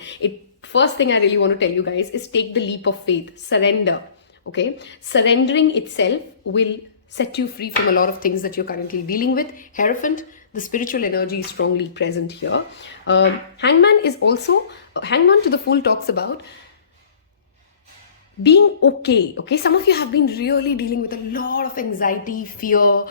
First thing I really want to tell you guys is take the leap of faith. Surrender. Okay? Surrendering itself will set you free from a lot of things that you're currently dealing with. Hierophant, the spiritual energy is strongly present here. Hangman is also, Hangman to the Fool talks about being okay. Okay, some of you have been really dealing with a lot of anxiety, fear,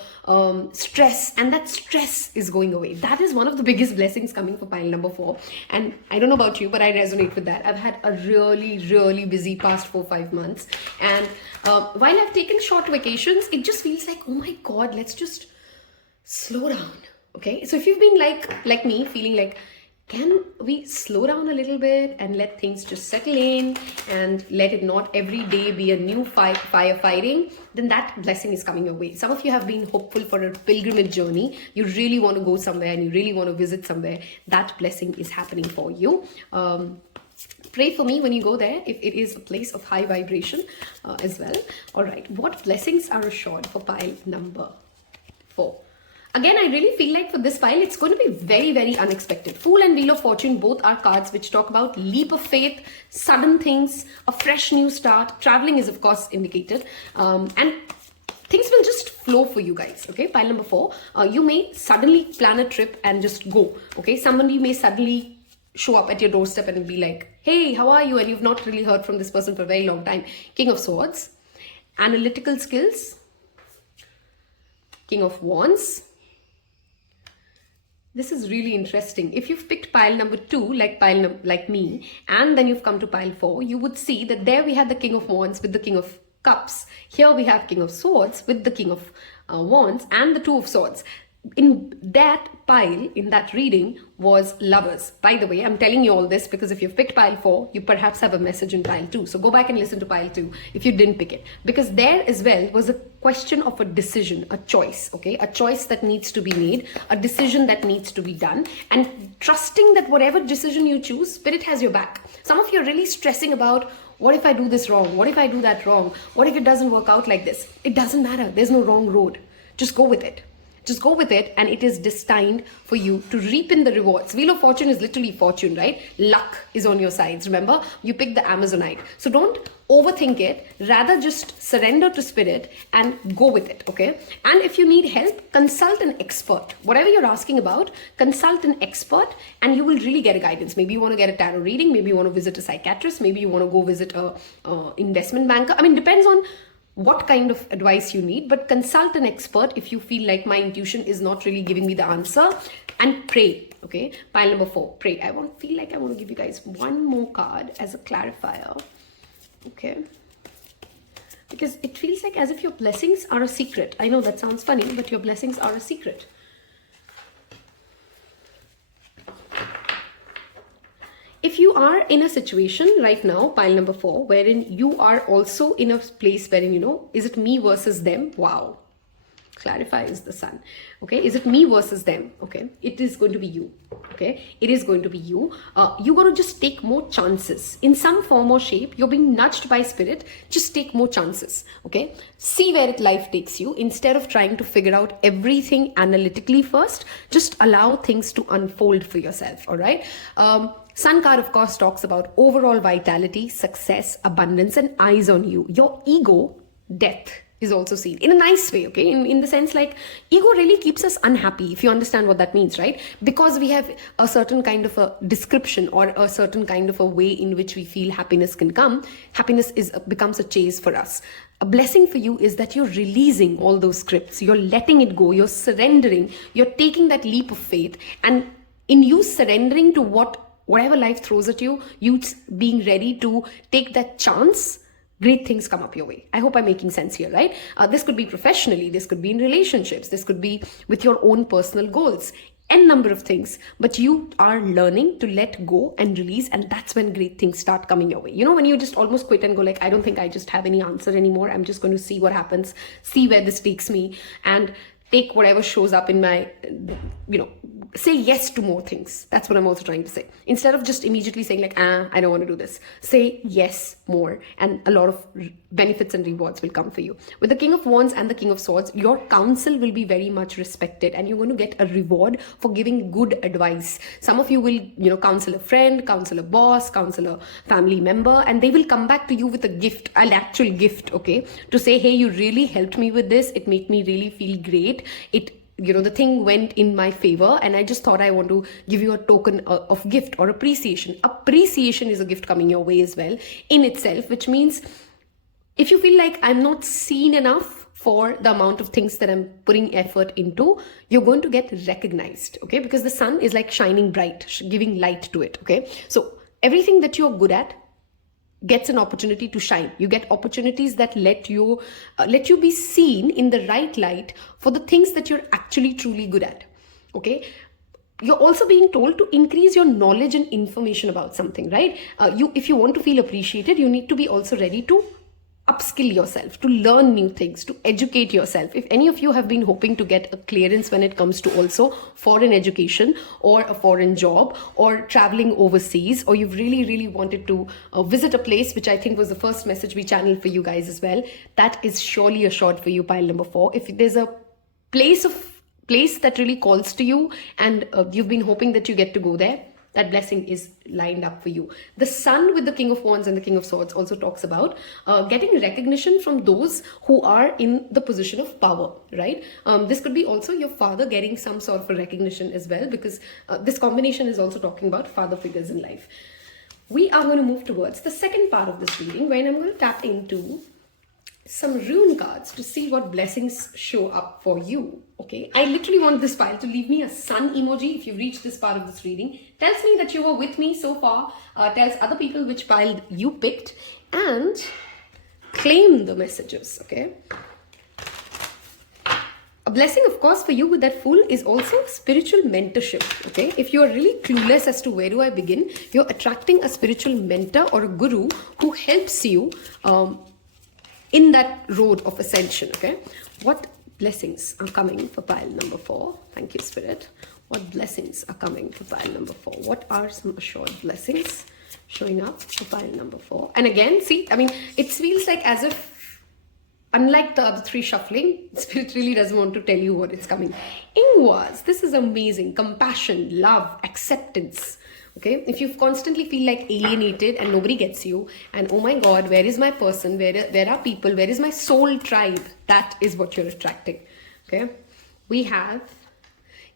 stress, and that stress is going away. That is one of the biggest blessings coming for pile number 4. And I don't know about you, but I resonate with that. I've had a really busy past 4-5 months, and while I've taken short vacations, it just feels like, oh my god, let's just slow down. Okay, so if you've been like me, feeling like, can we slow down a little bit and let things just settle in and let it not every day be a new firefighting, then that blessing is coming your way. Some of you have been hopeful for a pilgrimage journey. You really want to go somewhere and you really want to visit somewhere. That blessing is happening for you. Pray for me when you go there if it is a place of high vibration as well. All right, what blessings are assured for pile number 4? Again, I really feel like for this pile, it's going to be very unexpected. Fool and Wheel of Fortune both are cards which talk about leap of faith, sudden things, a fresh new start. Traveling is, of course, indicated. And things will just flow for you guys. Okay, pile number 4. You may suddenly plan a trip and just go. Okay, somebody may suddenly show up at your doorstep and be like, hey, how are you? And you've not really heard from this person for a very long time. King of Swords. Analytical skills. King of Wands. This is really interesting. If you've picked pile number 2, like me, and then you've come to pile 4, you would see that there we had the King of Wands with the King of Cups. Here we have King of Swords with the King of Wands and the Two of Swords. In that pile, in that reading, was Lovers. By the way, I'm telling you all this because if you've picked pile 4, you perhaps have a message in pile 2. So go back and listen to pile 2 if you didn't pick it. Because there as well was a question of a decision, a choice, okay? A choice that needs to be made, a decision that needs to be done, and trusting that whatever decision you choose, Spirit has your back. Some of you are really stressing about, what if I do this wrong? What if I do that wrong? What if it doesn't work out like this? It doesn't matter. There's no wrong road. Just go with it. Just go with it, and it is destined for you to reap in the rewards. Wheel of Fortune is literally fortune, right? Luck is on your sides. Remember, you picked the Amazonite. So don't overthink it. Rather just surrender to Spirit and go with it, okay? And if you need help, consult an expert. Whatever you're asking about, consult an expert and you will really get a guidance. Maybe you want to get a tarot reading. Maybe you want to visit a psychiatrist. Maybe you want to go visit a investment banker. I mean, depends on what kind of advice you need, but consult an expert if you feel like my intuition is not really giving me the answer, and pray. Okay, pile number 4, pray. I feel like I want to give you guys one more card as a clarifier. Okay, because it feels like as if your blessings are a secret. I know that sounds funny, but your blessings are a secret. If you are in a situation right now, pile number 4, wherein you are also in a place wherein, you know, is it me versus them? Wow. Clarify is the Sun. Okay. Is it me versus them? Okay. It is going to be you. Okay. It is going to be you. You're going to just take more chances in some form or shape. You're being nudged by Spirit. Just take more chances. Okay. See where life takes you. Instead of trying to figure out everything analytically first, just allow things to unfold for yourself. All right. Sun card, of course, talks about overall vitality, success, abundance, and eyes on you. Your ego, death, is also seen in a nice way, okay? In the sense like ego really keeps us unhappy, if you understand what that means, right? Because we have a certain kind of a description or a certain kind of a way in which we feel happiness can come. Happiness becomes a chase for us. A blessing for you is that you're releasing all those scripts. You're letting it go. You're surrendering. You're taking that leap of faith. And in you surrendering to whatever life throws at you, you being ready to take that chance, great things come up your way. I hope I'm making sense here, right? This could be professionally, this could be in relationships, this could be with your own personal goals. n number of things, but you are learning to let go and release, and that's when great things start coming your way. You know, when you just almost quit and go like, I don't think I just have any answer anymore, I'm just going to see what happens, see where this takes me, and take whatever shows up in my, you know, say yes to more things. That's what I'm also trying to say. Instead of just immediately saying like, I don't want to do this, say yes more, and a lot of benefits and rewards will come for you. With the King of Wands and the King of Swords, your counsel will be very much respected, and you're going to get a reward for giving good advice. Some of you will, you know, counsel a friend, counsel a boss, counsel a family member, and they will come back to you with a gift, an actual gift, okay, to say, hey, you really helped me with this, it made me really feel great, it, you know, the thing went in my favor, and I just thought I want to give you a token of gift or appreciation. Appreciation is a gift coming your way as well in itself, which means if you feel like I'm not seen enough for the amount of things that I'm putting effort into, you're going to get recognized, okay? Because the sun is like shining bright, giving light to it, okay? So everything that you're good at gets an opportunity to shine. You get opportunities that let you be seen in the right light for the things that you're actually truly good at, okay? You're also being told to increase your knowledge and information about something, right? If you want to feel appreciated, you need to be also ready to upskill yourself, to learn new things, to educate yourself. If any of you have been hoping to get a clearance when it comes to also foreign education or a foreign job or traveling overseas, or you've really wanted to visit a place, which I think was the first message we channeled for you guys as well, that is surely assured for you, pile number 4. If there's a place that really calls to you and you've been hoping that you get to go there, that blessing is lined up for you. The sun with the King of Wands and the King of Swords also talks about getting recognition from those who are in the position of power, right? This could be also your father getting some sort of a recognition as well, because this combination is also talking about father figures in life. We are going to move towards the second part of this reading, where I'm going to tap into some rune cards to see what blessings show up for you, okay? I literally want this pile to leave me a sun emoji if you've reached this part of this reading. Tells me that you were with me so far, tells other people which pile you picked, and claim the messages, okay? A blessing, of course, for you with that Fool is also spiritual mentorship, okay? If you're really clueless as to where do I begin, you're attracting a spiritual mentor or a guru who helps you in that road of ascension, okay? What blessings are coming for pile number 4? Thank you, Spirit. What blessings are coming for pile number 4? What are some assured blessings showing up for pile number 4? And again, see, I mean, it feels like as if, unlike the other 3 shuffling, Spirit really doesn't want to tell you what is coming. Ingwas, this is amazing. Compassion, love, acceptance. Okay, if you constantly feel like alienated and nobody gets you, and oh my God, where is my person? Where are people? Where is my soul tribe? That is what you're attracting. Okay, we have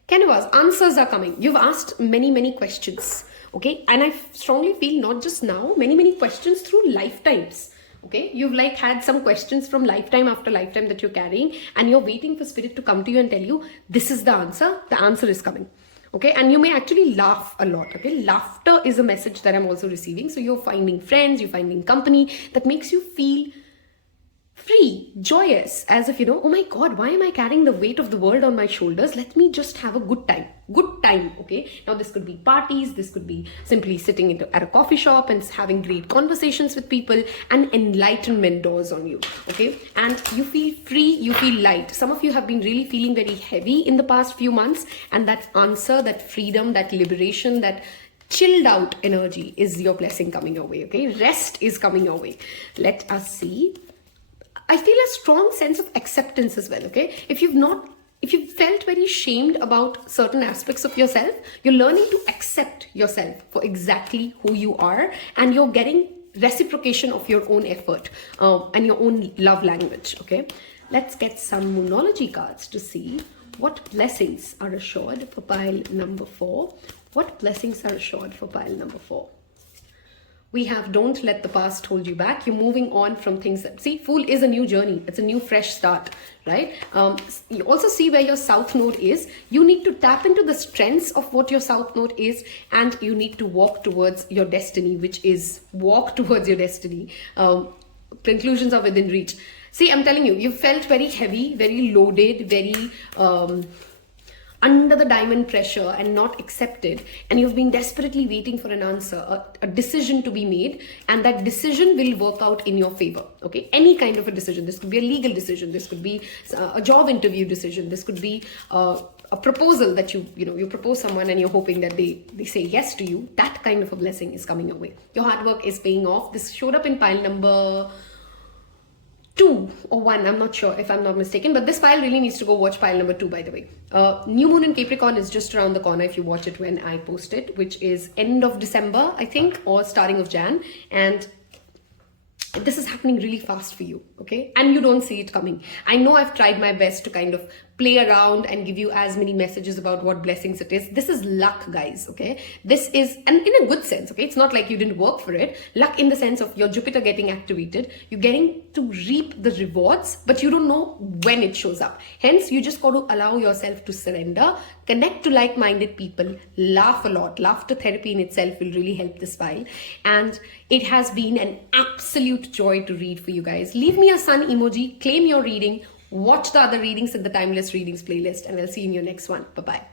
Canvas. Answers are coming. You've asked many questions. Okay, and I strongly feel not just now, many questions through lifetimes. Okay, you've like had some questions from lifetime after lifetime that you're carrying, and you're waiting for Spirit to come to you and tell you this is the answer. The answer is coming. Okay, and you may actually laugh a lot, okay? Laughter is a message that I'm also receiving. So you're finding friends, you're finding company that makes you feel free, joyous, as if, you know, oh my God, why am I carrying the weight of the world on my shoulders? Let me just have a good time, okay? Now this could be parties, this could be simply sitting at a coffee shop and having great conversations with people, and enlightenment doors on you, okay? And you feel free, you feel light. Some of you have been really feeling very heavy in the past few months, and that answer, that freedom, that liberation, that chilled out energy is your blessing coming your way, okay? Rest is coming your way. Let us see. I feel a strong sense of acceptance as well, okay? If you've felt very shamed about certain aspects of yourself, you're learning to accept yourself for exactly who you are, and you're getting reciprocation of your own effort and your own love language, okay? Let's get some Moonology cards to see what blessings are assured for pile number 4. What blessings are assured for pile number 4? We have don't let the past hold you back. You're moving on from things that, see, Fool is a new journey. It's a new fresh start, right? You also see where your South Node is. You need to tap into the strengths of what your South Node is, and you need to walk towards your destiny, which is walk towards your destiny. Conclusions are within reach. See, I'm telling you, you felt very heavy, very loaded, very under the diamond pressure and not accepted, and you've been desperately waiting for an answer, a decision to be made, and that decision will work out in your favor. Okay, any kind of a decision. This could be a legal decision, this could be a job interview decision, this could be a proposal that you propose someone and you're hoping that they say yes to you. That kind of a blessing is coming your way. Your hard work is paying off. This showed up in pile number 2 or 1, I'm not sure if I'm not mistaken, but this pile really needs to go watch pile number 2, by the way. New moon in Capricorn is just around the corner if you watch it when I post it, which is end of December, I think, or starting of Jan, and this is happening really fast for you, okay? And you don't see it coming. I know I've tried my best to kind of play around and give you as many messages about what blessings it is. This is luck, guys, okay? This is, and in a good sense, okay? It's not like you didn't work for it. Luck in the sense of your Jupiter getting activated. You're getting to reap the rewards, but you don't know when it shows up. Hence, you just got to allow yourself to surrender, connect to like-minded people, laugh a lot. Laughter therapy in itself will really help this file. And it has been an absolute joy to read for you guys. Leave me a sun emoji, claim your reading, watch the other readings in the Timeless Readings playlist, and I'll see you in your next one. Bye-bye.